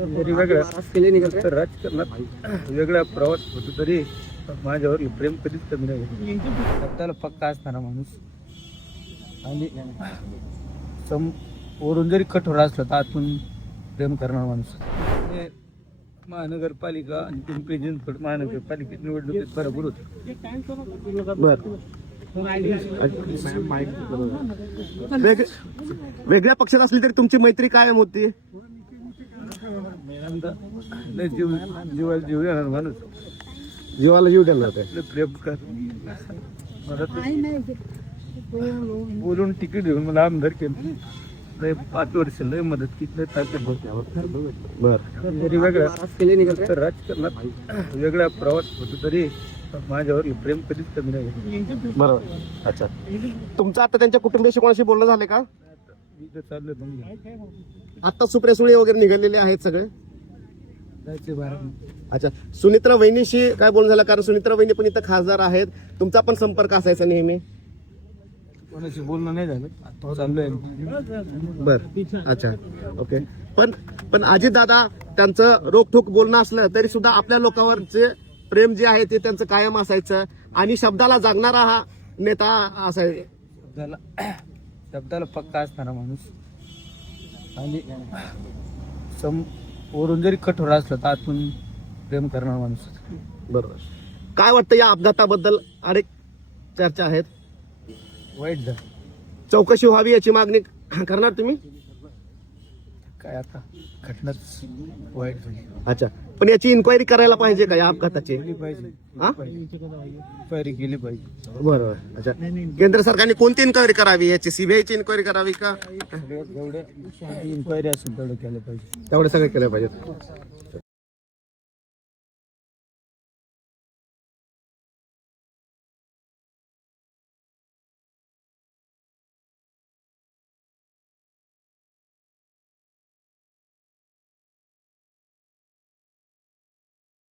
तरी वेगळ्या राजकारणात वेगळा प्रवास होतो तरी माझ्यावर प्रेम कधीच कमी नाही. त्याला पक्का असणारा माणूस आणि वरून जरी कठोर असलं तर आतून प्रेम करणारा माणूस. हे महानगरपालिका आणि पिंपरी चिंचवड महानगरपालिकेत निवडणुकीत बरोबर होतं. वेगळ्या पक्षात असली तरी तुमची मैत्री कायम होती. लय जीवाला जीव येणार माणूस, जीवाला जीव देणार होते. लय प्रेम कर. मला तर बोलून तिकीट देऊन मला आमदार केलं. लय 5 वर्ष लय मदत केली, लय ताकद होती. बर तरी वेगळ्या राजकारणात वेगळा प्रवास होतो तरी माझ्यावर प्रेम कधीच कमी नाही. बरोबर. अच्छा, तुमचं आता त्यांच्या कुटुंबियाशी कोणाशी बोलणं झाले का? इथं चाललंय बघ, आता सुप्रिया सुळे वगैरे निघालेले आहेत सगळे. जायचे बारा. अच्छा, सुनित्रा वहिनीशी काय बोलणं झालं? कारण सुनित्रा वहिनी पण इथं खासदार आहेत, तुमचा पण संपर्क असायचा नेहमी. कोणाशी बोलणं नाही झालं, आता चाललोय. बर. अच्छा, ओके. पण अजित दादा त्यांचं रोखठोक बोलणं असलं तरी सुद्धा आपल्या लोकांवरचे प्रेम जे आहे ते त्यांचं कायम असायचं आणि शब्दाला जागणारा हा नेता असायचा. शब्दाला पक्का असणारा माणूस आणि वरून जरी कठोर असलं तर आतून प्रेम करणारा माणूस. बरोबर. काय वाटतं या अपघाताबद्दल? अनेक चर्चा आहेत. वाईट झालं. चौकशी व्हावी याची मागणी करणार तुम्ही? काय आता घटनाच वाईट झाली. अच्छा, पण याची इन्क्वायरी करायला पाहिजे का या अपघाताची? केली पाहिजे. हा? इन्क्वायरी केली पाहिजे. बरोबर. अच्छा, केंद्र सरकारने कोणती इन्क्वायरी करावी? याची सीबीआयची इन्क्वायरी करावी का? जेवढे इन्क्वायरी असेल तेवढं केलं पाहिजे. तेवढे सगळे केले पाहिजेत.